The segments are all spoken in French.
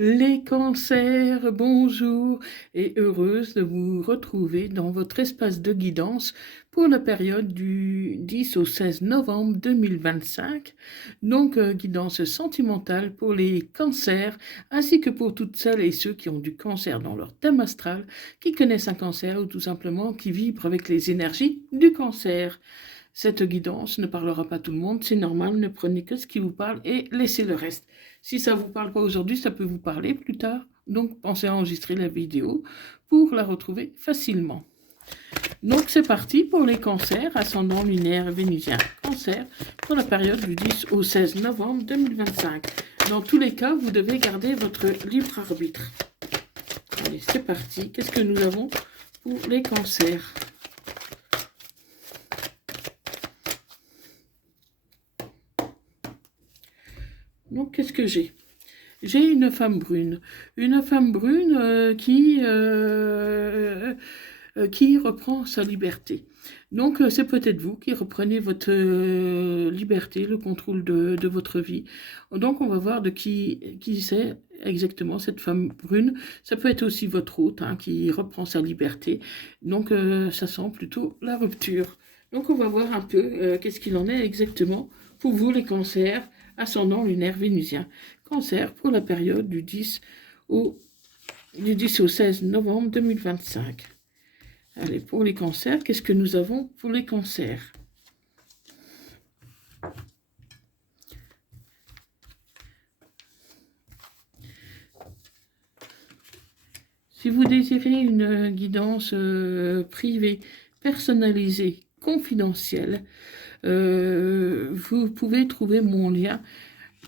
Les cancers, bonjour et heureuse de vous retrouver dans votre espace de guidance pour la période du 10 au 16 novembre 2025. Donc, guidance sentimentale pour les cancers ainsi que pour toutes celles et ceux qui ont du cancer dans leur thème astral, qui connaissent un cancer ou tout simplement qui vibrent avec les énergies du cancer. Cette guidance ne parlera pas à tout le monde, c'est normal, ne prenez que ce qui vous parle et laissez le reste. Si ça ne vous parle pas aujourd'hui, ça peut vous parler plus tard. Donc pensez à enregistrer la vidéo pour la retrouver facilement. Donc c'est parti pour les cancers, ascendant lunaire vénusien. Cancer pour la période du 10 au 16 novembre 2025. Dans tous les cas, vous devez garder votre libre arbitre. Allez, c'est parti. Qu'est-ce que nous avons pour les cancers ? Donc, qu'est-ce que j'ai ? J'ai une femme brune. Une femme brune qui reprend sa liberté. Donc, c'est peut-être vous qui reprenez votre liberté, le contrôle de votre vie. Donc, on va voir de qui c'est exactement cette femme brune. Ça peut être aussi votre hôte qui reprend sa liberté. Donc, ça sent plutôt la rupture. Donc, on va voir un peu qu'est-ce qu'il en est exactement pour vous, les cancers, ascendant lunaire vénusien. Cancer pour la période du 10 au 16 novembre 2025. Allez, pour les cancers, qu'est-ce que nous avons pour les cancers ? Si vous désirez une guidance privée, personnalisée, confidentielle, vous pouvez trouver mon lien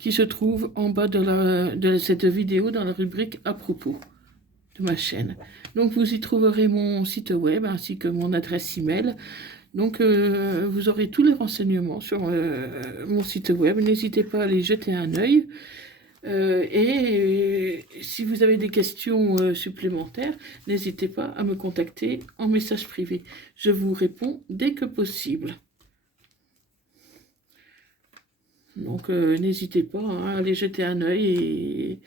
qui se trouve en bas de cette vidéo dans la rubrique à propos de ma chaîne. Donc vous y trouverez mon site web ainsi que mon adresse email. Donc vous aurez tous les renseignements sur mon site web. N'hésitez pas à aller jeter un œil. Et si vous avez des questions supplémentaires, n'hésitez pas à me contacter en message privé. Je vous réponds dès que possible. Donc n'hésitez pas à aller jeter un œil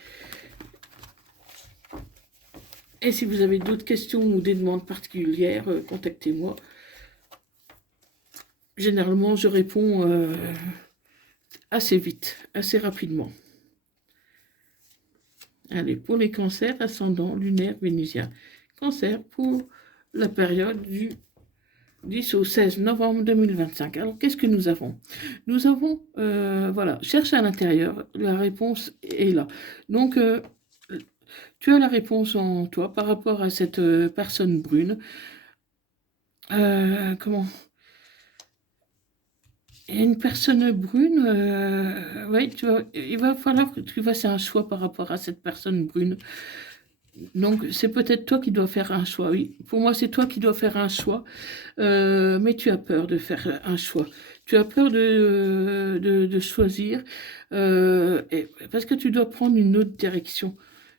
et si vous avez d'autres questions ou des demandes particulières, contactez-moi. Généralement, je réponds assez vite, assez rapidement. Allez, pour les cancers, ascendant lunaire vénusien. Cancer pour la période du 10 au 16 novembre 2025. Alors, qu'est-ce que nous avons ? Nous avons, voilà, cherche à l'intérieur, la réponse est là. Donc, tu as la réponse en toi par rapport à cette personne brune. Comment ? Il y a une personne brune, oui, il va falloir que tu fasses un choix par rapport à cette personne brune. Donc, c'est peut-être toi qui dois faire un choix, oui. Pour moi, c'est toi qui dois faire un choix, mais tu as peur de faire un choix. Tu as peur de choisir, parce que tu dois prendre une autre direction.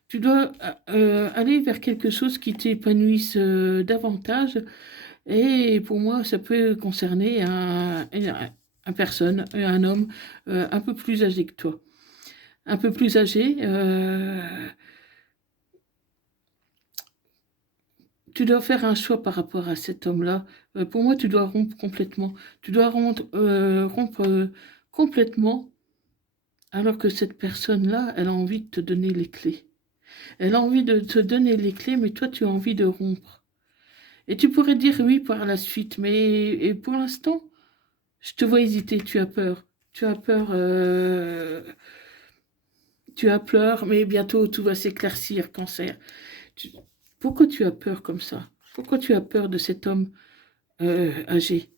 Tu dois aller vers quelque chose qui t'épanouisse davantage. Et pour moi, ça peut concerner un personne, un homme un peu plus âgé que toi. Un peu plus âgé, tu dois faire un choix par rapport à cet homme-là. Pour moi, tu dois rompre complètement. Tu dois rompre complètement, alors que cette personne-là, elle a envie de te donner les clés. Elle a envie de te donner les clés, mais toi, tu as envie de rompre. Et tu pourrais dire oui par la suite, mais pour l'instant, je te vois hésiter, tu as peur. Tu as peur, mais bientôt tout va s'éclaircir, cancer. Pourquoi tu as peur comme ça ? Pourquoi tu as peur de cet homme âgé ?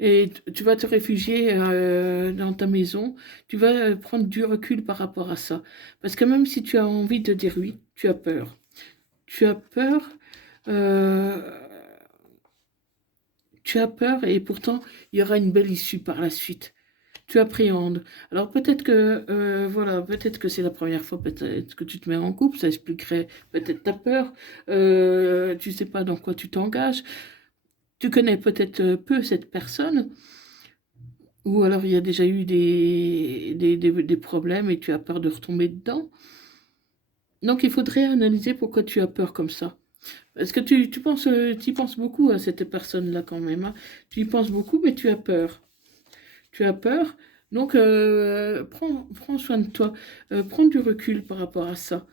Et tu vas te réfugier dans ta maison, tu vas prendre du recul par rapport à ça. Parce que même si tu as envie de dire oui, tu as peur. Tu as peur, euh, et pourtant, il y aura une belle issue par la suite. Tu appréhendes. Alors peut-être que voilà, peut-être que c'est la première fois, peut-être que tu te mets en couple, ça expliquerait peut-être ta peur. Tu sais pas dans quoi tu t'engages. Tu connais peut-être peu cette personne, ou alors il y a déjà eu des problèmes et tu as peur de retomber dedans. Donc, il faudrait analyser pourquoi tu as peur comme ça. Est-ce que tu y penses beaucoup à cette personne-là quand même, hein. Tu y penses beaucoup, mais tu as peur. Tu as peur. Donc, prends soin de toi. Prends du recul par rapport à ça.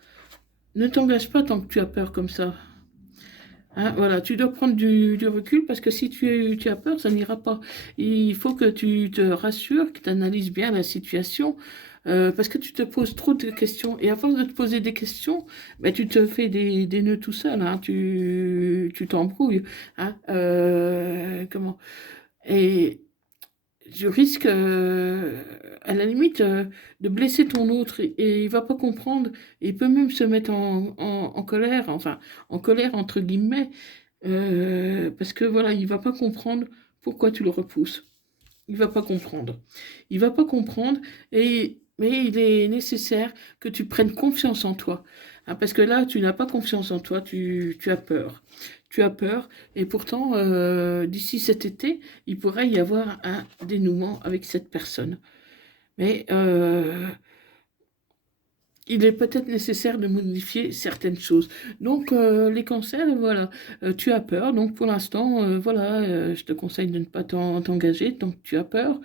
Ne t'engage pas tant que tu as peur comme ça. Hein, voilà, tu dois prendre du recul parce que si tu as peur, ça n'ira pas. Il faut que tu te rassures, que tu analyses bien la situation, parce que tu te poses trop de questions. Et à force de te poser des questions, ben, tu te fais des nœuds tout seul, hein, tu t'embrouilles. Hein, comment? Et je risque, à la limite, de blesser ton autre et il va pas comprendre. Il peut même se mettre en colère, enfin, en colère entre guillemets, parce que voilà, il va pas comprendre pourquoi tu le repousses. Il va pas comprendre. Il va pas comprendre mais il est nécessaire que tu prennes confiance en toi. Hein, parce que là, tu n'as pas confiance en toi, tu as peur. Tu as peur et pourtant, d'ici cet été, il pourrait y avoir un dénouement avec cette personne. Mais il est peut-être nécessaire de modifier certaines choses. Donc, les cancers, voilà, tu as peur. Donc, pour l'instant, voilà, je te conseille de ne pas t'engager tant que tu as peur.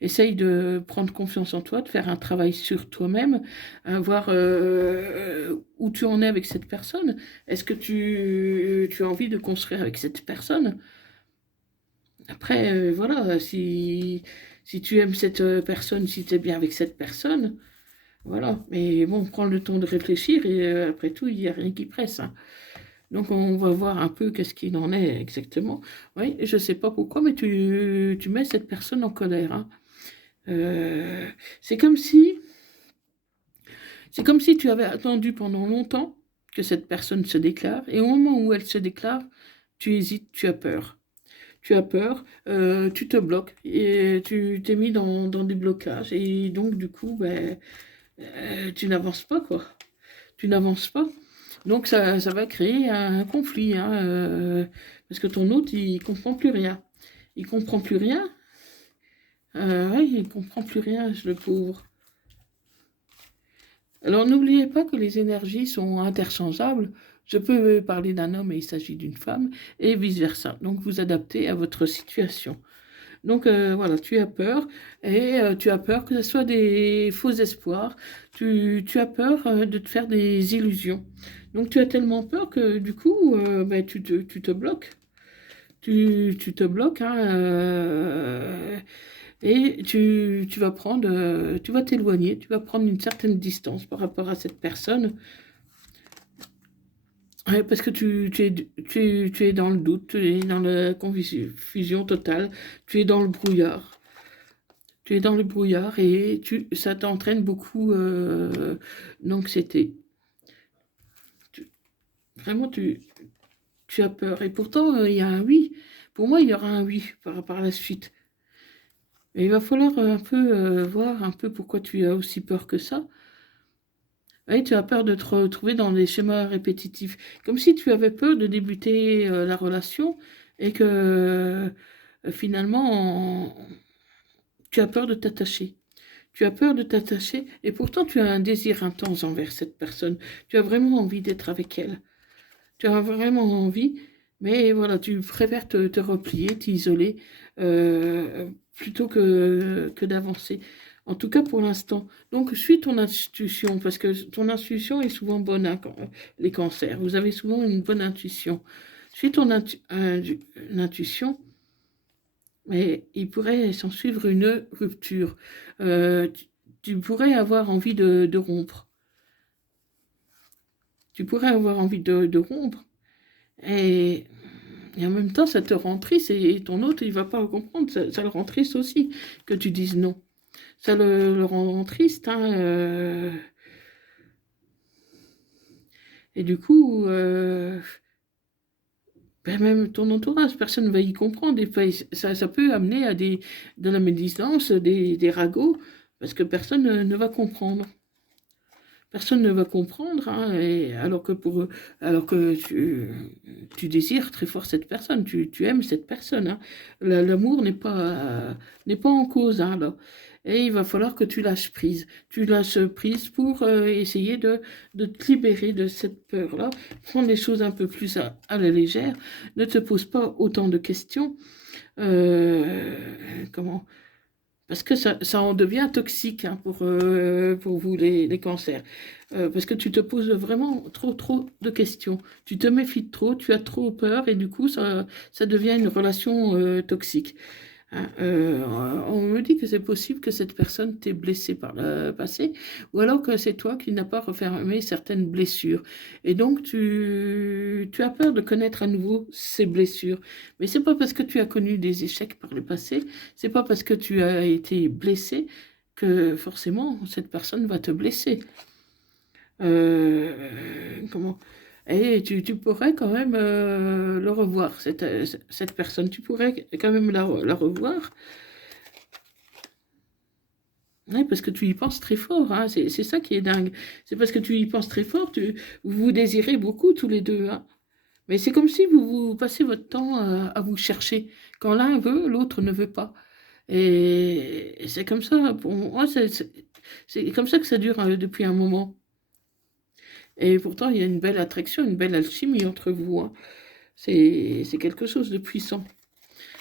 Essaye de prendre confiance en toi, de faire un travail sur toi-même, à voir où tu en es avec cette personne. Est-ce que tu as envie de construire avec cette personne? Après, voilà, si tu aimes cette personne, si tu es bien avec cette personne, voilà. Mais bon, prends le temps de réfléchir et après tout, il n'y a rien qui presse, hein. Donc, on va voir un peu qu'est-ce qu'il en est exactement. Oui, je ne sais pas pourquoi, mais tu mets cette personne en colère, hein. Euh, c'est comme si, c'est comme si tu avais attendu pendant longtemps que cette personne se déclare, et au moment où elle se déclare, tu hésites, tu as peur. Tu as peur, tu te bloques, et tu t'es mis dans des blocages, et donc du coup, ben, tu n'avances pas, quoi. Tu n'avances pas. Donc ça va créer un conflit, hein, parce que ton hôte, il comprend plus rien. Il comprend plus rien. Ouais, il comprend plus rien, le pauvre. Alors n'oubliez pas que les énergies sont interchangeables. Je peux parler d'un homme et il s'agit d'une femme, et vice-versa. Donc vous adaptez à votre situation. Donc voilà, tu as peur, et tu as peur que ce soit des faux espoirs. Tu as peur de te faire des illusions. Donc tu as tellement peur que du coup, ben, tu te bloques. Tu te bloques, hein, et tu vas prendre, tu vas t'éloigner, tu vas prendre une certaine distance par rapport à cette personne. Ouais, parce que tu es dans le doute, tu es dans la confusion totale, tu es dans le brouillard. Tu es dans le brouillard et ça t'entraîne beaucoup d'anxiété. Tu- Vraiment, tu as peur. Et pourtant, il y a un oui. Pour moi, il y aura un oui par la suite. Mais il va falloir un peu voir un peu pourquoi tu as aussi peur que ça. Oui, tu as peur de te retrouver dans des schémas répétitifs. Comme si tu avais peur de débuter la relation et que finalement, tu as peur de t'attacher. Tu as peur de t'attacher et pourtant tu as un désir intense envers cette personne. Tu as vraiment envie d'être avec elle. Tu as vraiment envie, mais voilà, tu préfères te replier, t'isoler, plutôt que d'avancer. En tout cas pour l'instant. Donc suis ton intuition, parce que ton intuition est souvent bonne, hein, les cancers. Vous avez souvent une bonne intuition. Suis ton intuition, mais il pourrait s'en suivre une rupture. Tu pourrais avoir envie de rompre. Tu pourrais avoir envie de rompre. Et, et en même temps, ça te rend triste et ton autre, il va pas le comprendre. Ça le rend triste aussi que tu dises non. Ça le rend triste, hein, et du coup, ben même ton entourage, personne ne va y comprendre. Et puis, ça peut amener à de la médisance, des ragots, parce que personne ne va comprendre. Personne ne va comprendre, hein, et alors que tu désires très fort cette personne, tu aimes cette personne, hein. L'amour n'est pas en cause, hein, là. Et il va falloir que tu lâches prise. Tu lâches prise pour essayer de te libérer de cette peur-là. Prendre les choses un peu plus à la légère. Ne te pose pas autant de questions. Euh, comment Parce que ça en devient toxique, hein, pour vous, les cancers. Parce que tu te poses vraiment trop de questions. Tu te méfies de trop, tu as trop peur et du coup, ça devient une relation toxique. Hein. On me dit que c'est possible que cette personne t'ait blessé par le passé, ou alors que c'est toi qui n'as pas refermé certaines blessures. Et donc, tu as peur de connaître à nouveau ces blessures. Mais c'est pas parce que tu as connu des échecs par le passé, c'est pas parce que tu as été blessé que forcément cette personne va te blesser. Comment Et tu pourrais quand même le revoir, cette personne. Tu pourrais quand même la revoir. Ouais, parce que tu y penses très fort, hein. C'est ça qui est dingue. C'est parce que tu y penses très fort, vous vous désirez beaucoup tous les deux, hein. Mais c'est comme si vous passez votre temps à vous chercher. Quand l'un veut, l'autre ne veut pas. Et c'est comme ça, pour moi, c'est comme ça que ça dure depuis un moment. Et pourtant, il y a une belle attraction, une belle alchimie entre vous, hein. C'est quelque chose de puissant.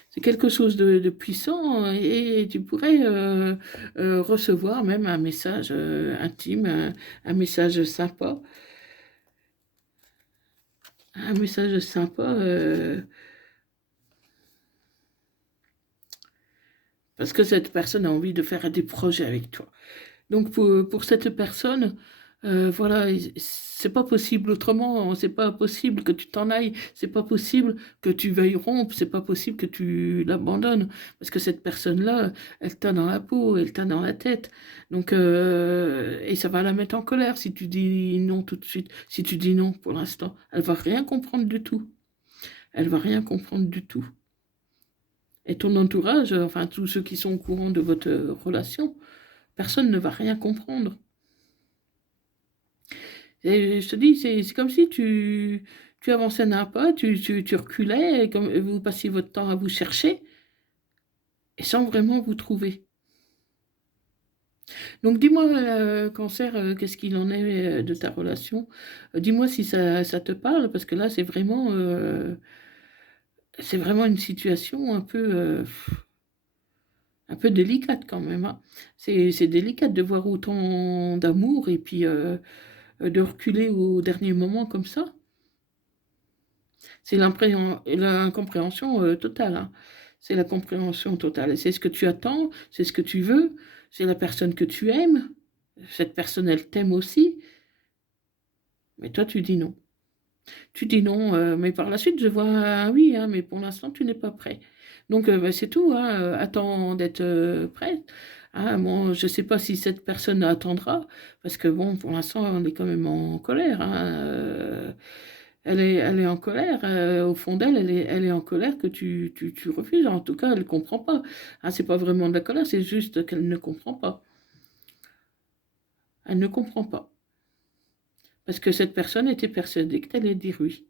C'est quelque chose de puissant, et tu pourrais recevoir même un message intime, un message sympa, un message sympa, parce que cette personne a envie de faire des projets avec toi. Donc pour cette personne, voilà, c'est pas possible autrement, c'est pas possible que tu t'en ailles, c'est pas possible que tu veuilles rompre, c'est pas possible que tu l'abandonnes, parce que cette personne-là, elle t'a dans la peau, elle t'a dans la tête. Donc, et ça va la mettre en colère si tu dis non tout de suite, si tu dis non pour l'instant. Elle va rien comprendre du tout. Elle va rien comprendre du tout. Et ton entourage, enfin tous ceux qui sont au courant de votre relation, personne ne va rien comprendre. Et je te dis, c'est comme si tu avançais d'un pas, tu reculais, et comme vous passiez votre temps à vous chercher, et sans vraiment vous trouver. Donc dis-moi, cancer, qu'est-ce qu'il en est de ta relation? Dis-moi si ça te parle, parce que là, c'est vraiment une situation un peu délicate quand même, hein. C'est délicat de voir autant d'amour et puis de reculer au dernier moment comme ça. C'est l'incompréhension totale, hein. C'est la compréhension totale. Et c'est ce que tu attends, c'est ce que tu veux, c'est la personne que tu aimes. Cette personne, elle t'aime aussi, mais toi, tu dis non. Tu dis non, mais par la suite, je vois un oui, hein, mais pour l'instant, tu n'es pas prêt. Donc, bah, c'est tout, hein, attends d'être prête. Ah, bon, je ne sais pas si cette personne attendra, parce que bon, pour l'instant, on est quand même en colère, hein. Elle est en colère, au fond d'elle, elle est en colère que tu refuses. En tout cas, elle ne comprend pas. Ah, c'est pas vraiment de la colère, c'est juste qu'elle ne comprend pas. Elle ne comprend pas. Parce que cette personne était persuadée que tu allais dire oui.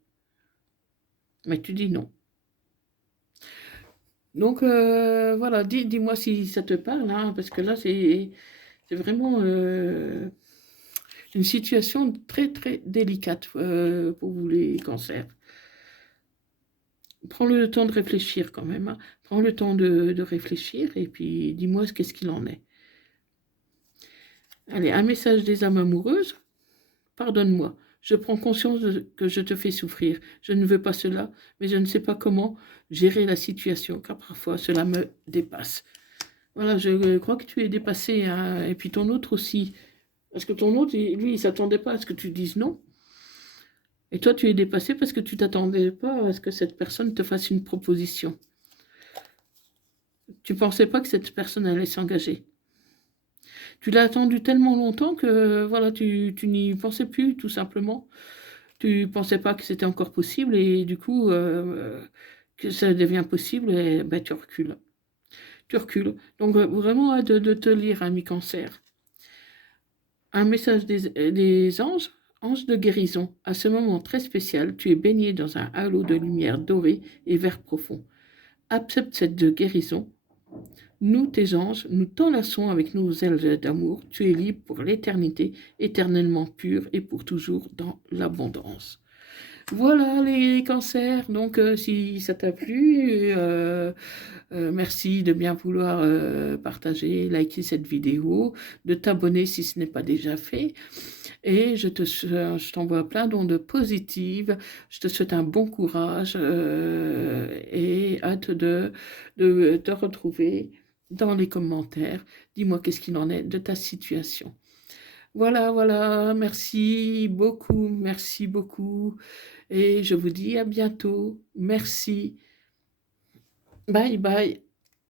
Mais tu dis non. Donc, voilà, dis-moi si ça te parle, hein, parce que là, c'est vraiment une situation très délicate pour vous, les cancers. Prends le temps de réfléchir quand même, hein. Prends le temps de réfléchir et puis dis-moi qu'est-ce qu'il en est. Allez, un message des âmes amoureuses. Pardonne-moi. Je prends conscience que je te fais souffrir. Je ne veux pas cela, mais je ne sais pas comment gérer la situation, car parfois cela me dépasse. Voilà, je crois que tu es dépassé, hein, et puis ton autre aussi. Parce que ton autre, lui, il ne s'attendait pas à ce que tu dises non. Et toi, tu es dépassé parce que tu t'attendais pas à ce que cette personne te fasse une proposition. Tu pensais pas que cette personne allait s'engager. Tu l'as attendu tellement longtemps que voilà, tu n'y pensais plus, tout simplement. Tu pensais pas que c'était encore possible et du coup, que ça devient possible, et ben, tu recules. Tu recules. Donc vraiment, de te lire, ami cancer. Un message des anges, anges de guérison. À ce moment très spécial, tu es baigné dans un halo de lumière dorée et vert profond. Accepte cette guérison. Nous, tes anges, nous t'enlaçons avec nos ailes d'amour. Tu es libre pour l'éternité, éternellement pur et pour toujours dans l'abondance. Voilà les cancers. Donc, si ça t'a plu, merci de bien vouloir partager, liker cette vidéo, de t'abonner si ce n'est pas déjà fait. Et je t'envoie plein d'ondes positives. Je te souhaite un bon courage et hâte de te retrouver dans les commentaires. Dis-moi qu'est-ce qu'il en est de ta situation. Voilà, voilà, merci beaucoup. Et je vous dis à bientôt. Merci. Bye bye.